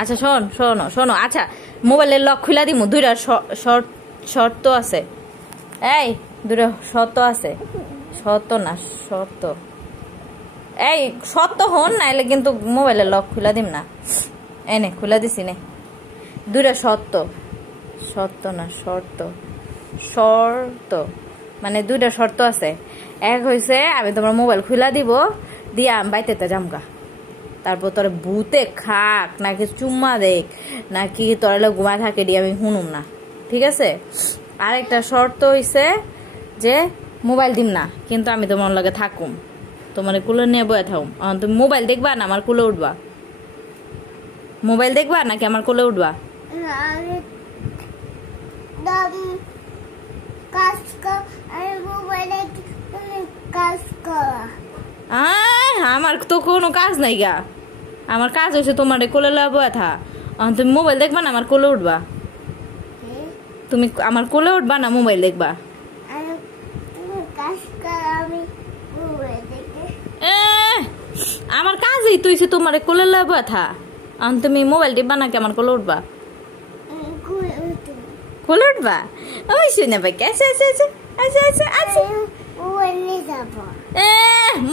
আচ্ছা শোনো শোনো, আচ্ছা মোবাইলের লক খুলা দিমু, দুইটা শর্ত আছে। এই দুইটা শর্ত আছে, শর্ত না শর্ত, এই শর্ত হন, নাইলে কিন্তু মোবাইলের লক খুলা দিম না। এনে খুলা দিছি নে, দুইটা শর্ত, শর্ত না শর্ত, শর্ত মানে দুইটা শর্ত আছে। এক হইছে আমি তোমার মোবাইল খুলা দিব, দিয়া আমি বাইতে জামগা, তারপর তোর ভূতে খাক নাকি চুম্মা দেখ নাকি তোর ঘুমায় থাকে দিয়ে আমি শুনুম না, ঠিক আছে? আরেকটা শর্ত হইছে যে মোবাইল দিম না, কিন্তু আমি তোমার লগে থাকুম, তোমার কুলে নিয়ে বয়ে থাকুম। তুমি মোবাইল দেখবা না আমার কুলে উঠবা? মোবাইল দেখবা নাকি আমার কোলে উঠবা? আমার তো কোনো কাজ নাই গা, আমার কাজ হয়েছে তোমার কোলে বয়ে থা। তুমি মোবাইল দেখবা না আমার কোলে উঠবা? তুমি আমার কোলে উঠবা না মোবাইল দেখবা? আমার কাজই তুই তোমার কোলে বয়ে থা, তুমি মোবাইল টিপবা নাকি আমার কোলে উঠবা? কোলে উঠবা? ওই শুনে ভাই, আচ্ছা আচ্ছা আচ্ছা আচ্ছা আচ্ছা আচ্ছা,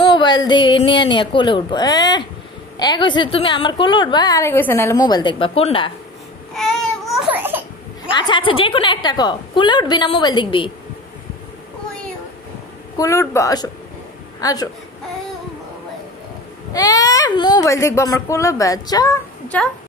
মোবাইল দিয়ে নিয়ে কোলে উঠবো। এক হয়েছে তুমি আমার কোলে উঠবা, আর এক হয়েছে নাহলে মোবাইল দেখবা, কোনটা? আচ্ছা আচ্ছা যে কোনো একটা ক, কোলে উঠবি না মোবাইল দেখবি? কোলে উঠবা, আসো আসো। মোবাইল দেখবো আমার কোলে, যা যা।